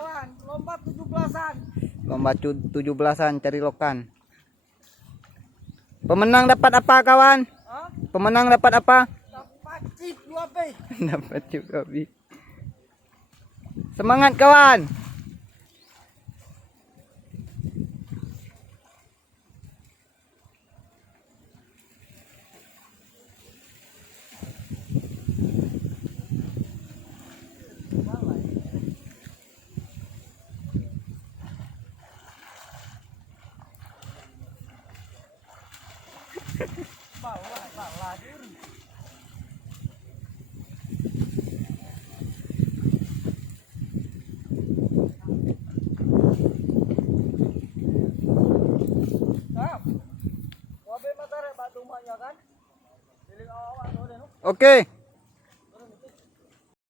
kawan, lomba 17-an. Lomba 17-an cari lokan. Pemenang dapat apa kawan? Hah? Pemenang dapat apa? Dapat chip 2B. Dapat juga bi. Semangat kawan. Bawa diri. Nah, 2B matare batu mahnya kan? Pilih awak tuh deh. Oke.